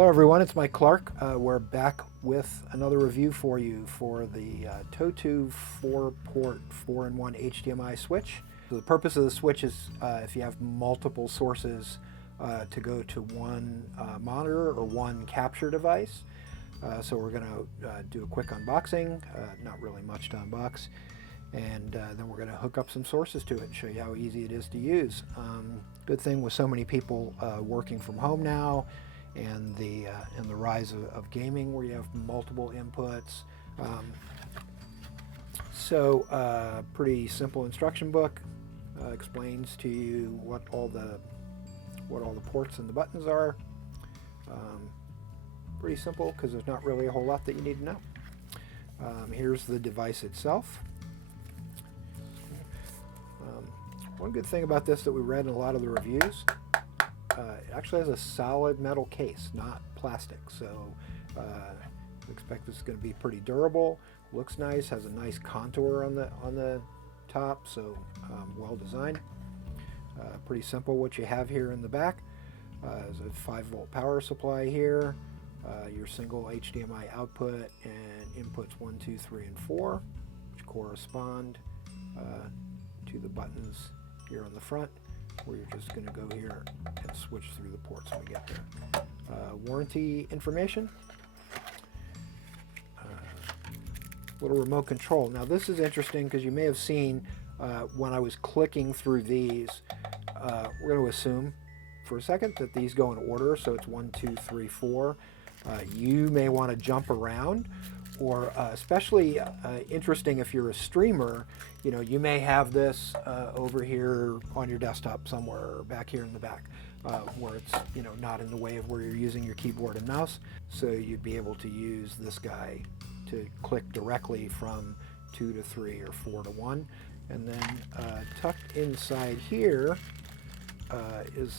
Hello everyone, it's Mike Clark. We're back with another review for you for the Totu 4-port 4-in-1 HDMI switch. So the purpose of the switch is if you have multiple sources to go to one monitor or one capture device. So we're going to do a quick unboxing, not really much to unbox, and then we're going to hook up some sources to it and show you how easy it is to use. Good thing with so many people working from home now, and the rise of gaming where you have multiple inputs. Pretty simple instruction book, explains to you what all the ports and the buttons are. Pretty simple because there's not really a whole lot that you need to know. Here's the device itself. One good thing about this that we read in a lot of the reviews, it actually has a solid metal case, not plastic. So I expect this is going to be pretty durable. Looks nice, has a nice contour on the top, so well designed. Pretty simple what you have here in the back. There's a 5-volt power supply here, your single HDMI output, and inputs 1, 2, 3, and 4, which correspond to the buttons here on the front, where you're just going to go here and switch through the ports when we get there. Warranty information. Little remote control. Now this is interesting because you may have seen when I was clicking through these, we're going to assume for a second that these go in order, so it's 1, 2, 3, 4. You may want to jump around, or especially interesting if you're a streamer, you know, you may have this over here on your desktop somewhere, or back here in the back, where it's, you know, not in the way of where you're using your keyboard and mouse. So you'd be able to use this guy to click directly from 2 to 3 or 4 to 1. And then tucked inside here is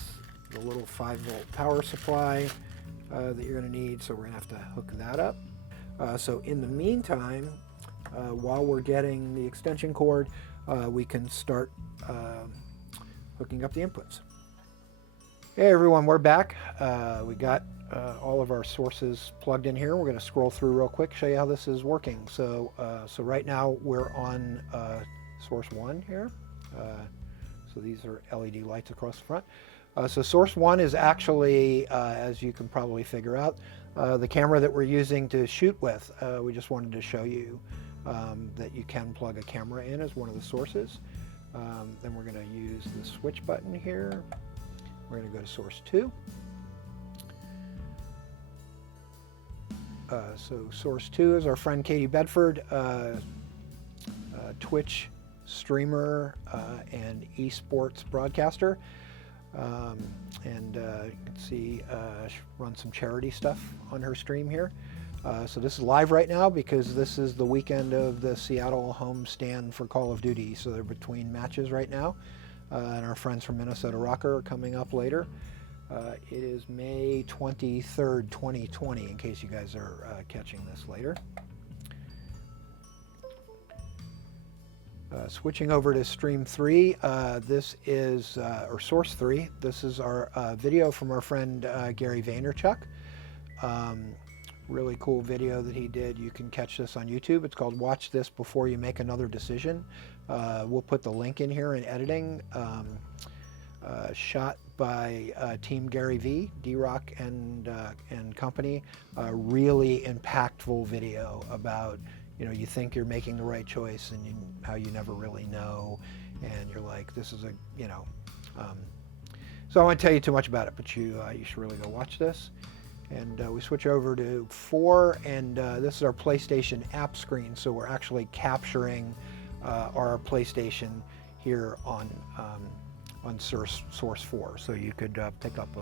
the little 5-volt power supply that you're going to need. So we're going to have to hook that up. So in the meantime, while we're getting the extension cord, we can start hooking up the inputs. Hey everyone, we're back. We got all of our sources plugged in here. We're going to scroll through real quick, show you how this is working. So right now we're on source 1 here. So these are LED lights across the front. So source 1 is actually, as you can probably figure out, the camera that we're using to shoot with. We just wanted to show you that you can plug a camera in as one of the sources. Then we're going to use the switch button here. We're going to go to source 2. So source 2 is our friend Katie Bedford, Twitch streamer and esports broadcaster. You can see she runs some charity stuff on her stream here. So this is live right now because this is the weekend of the Seattle homestand for Call of Duty. So they're between matches right now. And our friends from Minnesota Rocker are coming up later. It is May 23rd, 2020, in case you guys are catching this later. Switching over to stream 3, this is, or source 3, this is our video from our friend Gary Vaynerchuk. Really cool video that he did. You can catch this on YouTube. It's called Watch This Before You Make Another Decision. We'll put the link in here in editing. Shot by Team Gary V, D-Rock and company. Really impactful video about, you know, you think you're making the right choice and how you never really know, and you're like, this is a, you know, so I won't tell you too much about it, but you should really go watch this. And we switch over to 4, and this is our PlayStation app screen, so we're actually capturing our PlayStation here on source 4. So you could pick up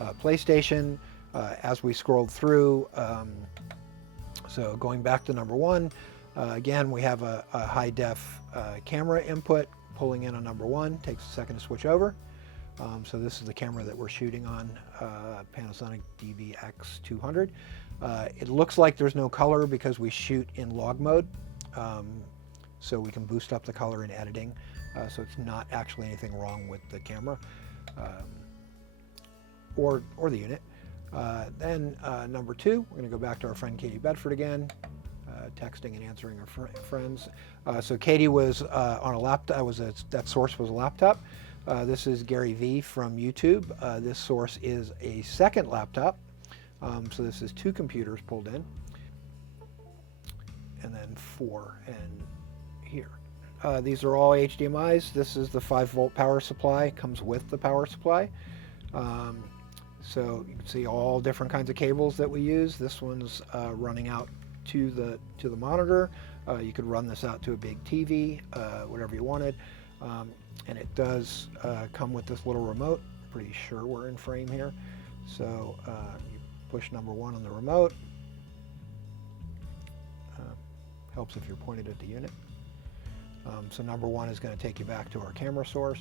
a PlayStation as we scrolled through. So going back to number 1, again, we have a high-def camera input pulling in on number 1. Takes a second to switch over. So this is the camera that we're shooting on, Panasonic DVX200. It looks like there's no color because we shoot in log mode, so we can boost up the color in editing. So it's not actually anything wrong with the camera or the unit. Then number 2, we're going to go back to our friend Katie Bedford again, texting and answering her friends. So Katie was on a laptop. That source was a laptop. This is Gary V from YouTube. This source is a second laptop. So this is 2 computers pulled in, and then 4 and here. These are all HDMIs. This is the 5-volt power supply. Comes with the power supply. So you can see all different kinds of cables that we use. This one's running out to the monitor. You could run this out to a big TV, whatever you wanted. And it does come with this little remote. Pretty sure we're in frame here. So you push number 1 on the remote. Helps if you're pointed at the unit. So number 1 is going to take you back to our camera source.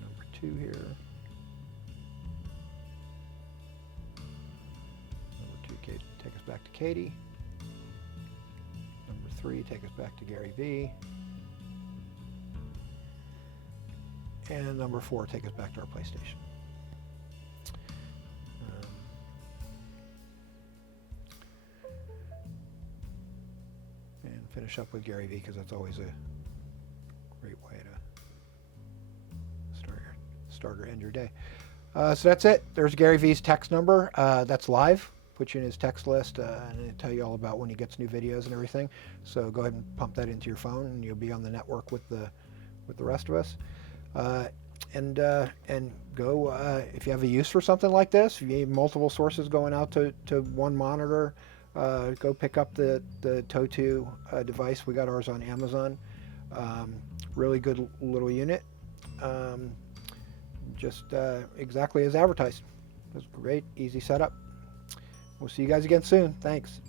Number 2 here. Number 2 take us back to Katie. Number 3 take us back to Gary V. And number 4 take us back to our PlayStation. And finish up with Gary V, because that's always a great way to start or end your day. So that's it. There's Gary V's text number. That's live. Put you in his text list, and it'll tell you all about when he gets new videos and everything. So go ahead and pump that into your phone, and you'll be on the network with the rest of us. And go if you have a use for something like this. If you need multiple sources going out to one monitor, go pick up the Totu device. We got ours on Amazon. Really good little unit. Just exactly as advertised. It was great, easy setup. We'll see you guys again soon. Thanks.